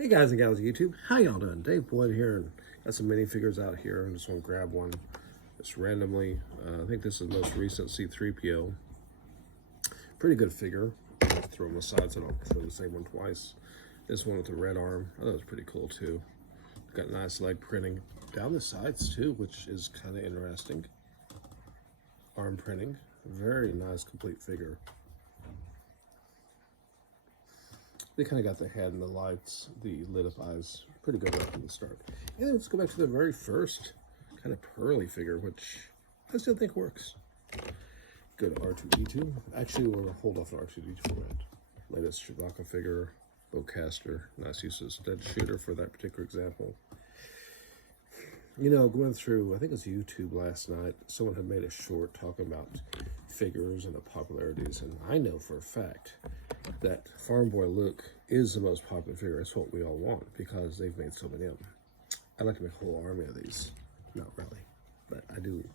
Hey guys and gals of YouTube, how y'all doing? Dave Boyd here, and got some minifigures out here. I just want to grab one just randomly. I think this is the most recent C-3PO. Pretty good figure. I'll throw them aside so I don't show the same one twice. This one with the red arm, I thought it was pretty cool too. Got nice leg printing down the sides too, which is kind of interesting. Arm printing, very nice complete figure. They kind of got the head and the lights, the lit up eyes, pretty good right from the start. And then let's go back to the very first kind of pearly figure, which I still think works. Go to R2-D2. Actually, we're going to hold off on R2-D2 for a minute. Latest Chewbacca figure, bowcaster, nice use of dead shooter for that particular example. You know, going through, I think it was YouTube last night, someone had made a short talking about figures and the popularities, and I know for a fact that Farm Boy Luke is the most popular figure. It's what we all want because they've made so many of them. I'd like to make a whole army of these. Not really, but I do.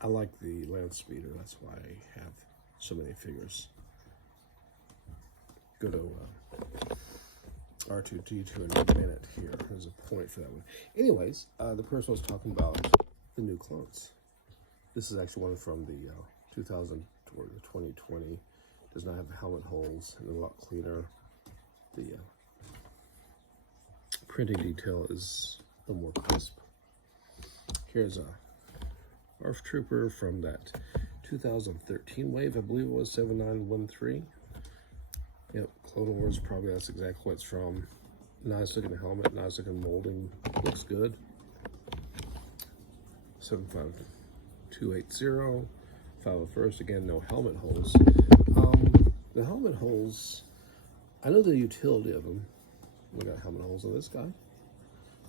I like the Land Speeder. That's why I have so many figures. Go to R2-D2 in a minute here. There's a point for that one. Anyways, the person was talking about the new clones. This is actually one from the 2000 or the 2020. Does not have helmet holes and a lot cleaner. The printing detail is a little more crisp. Here's a ARF Trooper from that 2013 wave, I believe it was 7913. Yep, Clone Wars, probably that's exactly what it's from. Nice looking helmet, nice looking molding, looks good. 75280, 501st, again, no helmet holes. The helmet holes, I know the utility of them. We got helmet holes on this guy,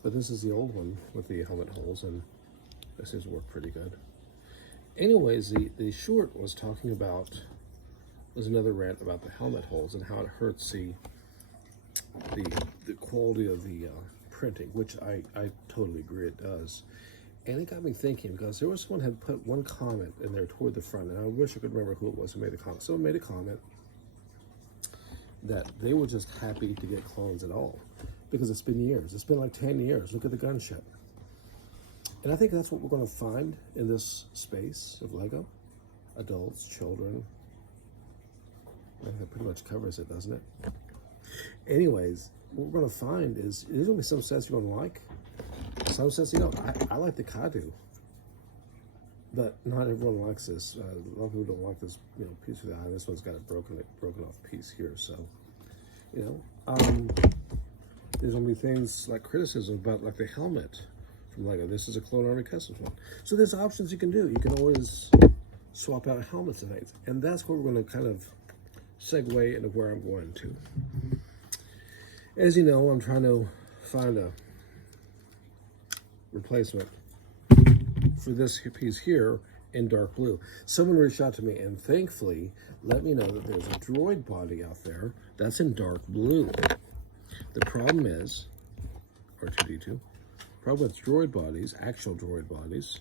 but this is the old one with the helmet holes, and this seems to work pretty good. Anyways, the short was talking about, was another rant about the helmet holes and how it hurts the quality of the printing, which I totally agree it does. And it got me thinking, because there was someone had put one comment in there toward the front, and I wish I could remember who it was who made the comment. Someone made a comment that they were just happy to get clones at all, because it's been years. It's been like 10 years. Look at the gunship. And I think that's what we're going to find in this space of Lego. Adults, children. I think that pretty much covers it, doesn't it? Anyways, what we're going to find is there's going to be some sets you're going to like. Some sets you don't. I like the Kadu, but not everyone likes this. A lot of people don't like this, piece of the eye. This one's got a broken off piece here. So, there's going to be things like criticism about like the helmet from Lego. This is a Clone Army Customs one. So there's options you can do. You can always swap out helmets and things, and that's where we're going to kind of segue into where I'm going to. As you know, I'm trying to find a replacement for this piece here in dark blue. Someone reached out to me and thankfully let me know that there's a droid body out there that's in dark blue. The problem is, R2-D2, problem with droid bodies, actual droid bodies,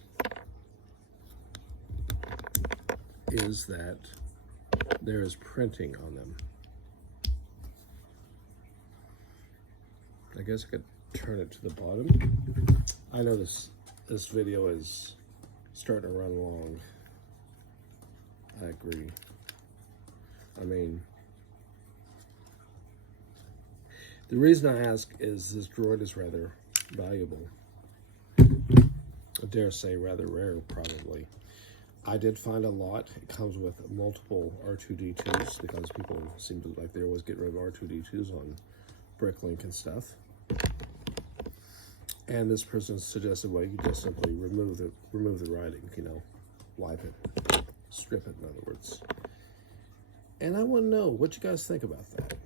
is that there is printing on them. I guess I could turn it to the bottom. I know this video is starting to run long. I agree. I mean, the reason I ask is this droid is rather valuable. I dare say rather rare, probably. I did find a lot. It comes with multiple R2-D2s because people seem to like they always get rid of R2-D2s on Bricklink and stuff. And this person suggested, well, you just simply remove the writing, wipe it, strip it, in other words. And I want to know what you guys think about that.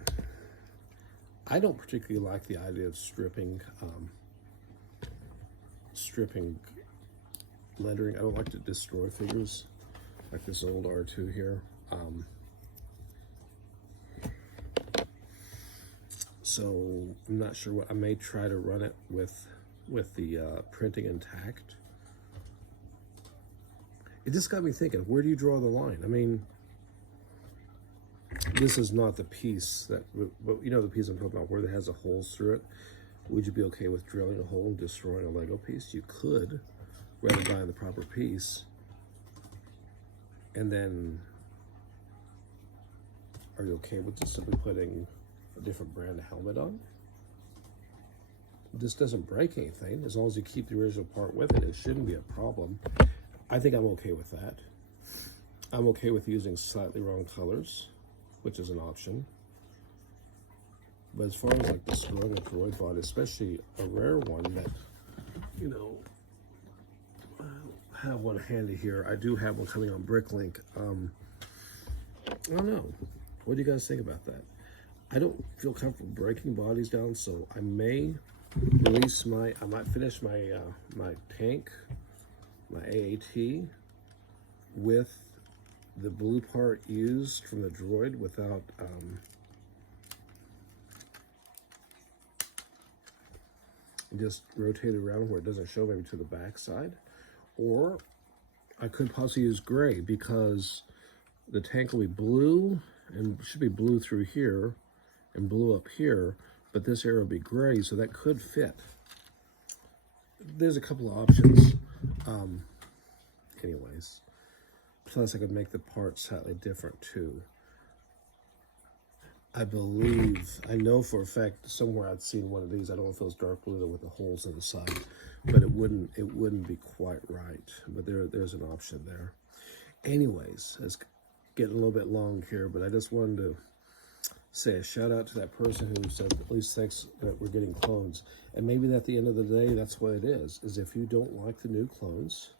I don't particularly like the idea of stripping lettering. I don't like to destroy figures like this old R2 here. So I'm not sure what I may try to run it with the printing intact. It just got me thinking, where do you draw the line? I mean, This is not the piece that, but you know the piece I'm talking about where it has the holes through it. Would you be okay with drilling a hole and destroying a Lego piece? You could, rather buying the proper piece. And then, are you okay with just simply putting a different brand helmet on? This doesn't break anything. As long as you keep the original part with it, it shouldn't be a problem. I think I'm okay with that. I'm okay with using slightly wrong colors, which is an option. But as far as like destroying a droid body, especially a rare one that, you know, I have one handy here. I do have one coming on Bricklink. I don't know. What do you guys think about that? I don't feel comfortable breaking bodies down, so I may release I might finish my my tank, my AAT, with the blue part used from the droid without just rotate it around where it doesn't show, maybe to the back side. Or I could possibly use gray because the tank will be blue and should be blue through here and blue up here, but this area will be gray, so that could fit. There's a couple of options. Anyways, plus I could make the part slightly different too. I know for a fact somewhere I'd seen one of these. I don't know if it was dark blue with the holes in the side, but it wouldn't be quite right. But there's an option there. Anyways, it's getting a little bit long here, but I just wanted to say a shout out to that person who said at least thanks that we're getting clones. And maybe at the end of the day, that's what it is if you don't like the new clones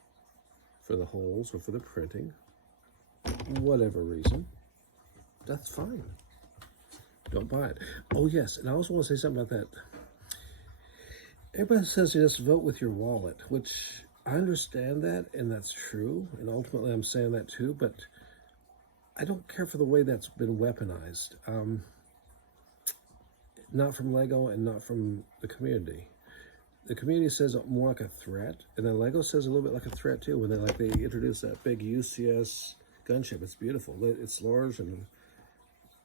for the holes or for the printing, whatever reason, that's fine. Don't buy it. Oh yes, and I also want to say something about that. Everybody says you just vote with your wallet, which I understand that, and that's true, and ultimately I'm saying that too, but I don't care for the way that's been weaponized. Not from Lego and not from the community. The community says it more like a threat, and then Lego says a little bit like a threat too, when they introduce that big UCS gunship. It's beautiful. It's large, and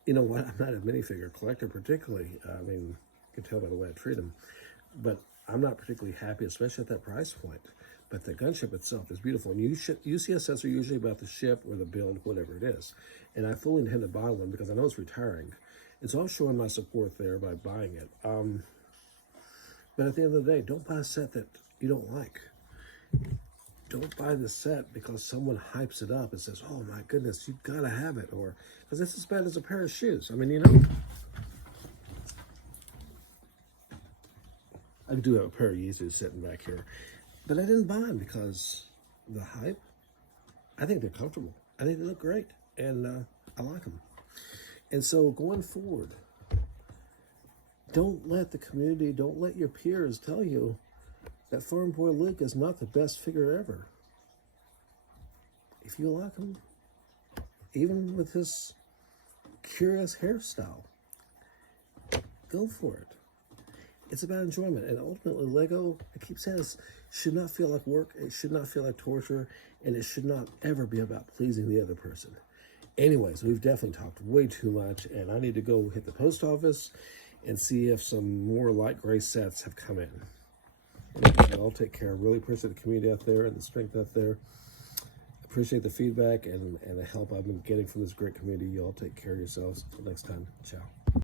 you know what? I'm not a minifigure collector particularly. I mean, you can tell by the way I treat them. But I'm not particularly happy, especially at that price point. But the gunship itself is beautiful. And UCS sets are usually about the ship or the build, whatever it is. And I fully intend to buy one because I know it's retiring. And so I'm showing my support there by buying it. But at the end of the day, don't buy a set that you don't like. Don't buy the set because someone hypes it up and says, oh my goodness, you've got to have it. Or, because it's as bad as a pair of shoes. I mean, you know. I do have a pair of Yeezys sitting back here. But I didn't buy them because the hype. I think they're comfortable. I think they look great. And I like them. And so going forward, don't let the community, don't let your peers tell you that Farm Boy Luke is not the best figure ever. If you like him, even with his curious hairstyle, go for it. It's about enjoyment. And ultimately, Lego, I keep saying this, should not feel like work. It should not feel like torture. And it should not ever be about pleasing the other person. Anyways, we've definitely talked way too much. And I need to go hit the post office and see if some more light gray sets have come in. I'll take care. I really appreciate the community out there and the strength out there. Appreciate the feedback and the help I've been getting from this great community. Y'all take care of yourselves. Until next time, ciao.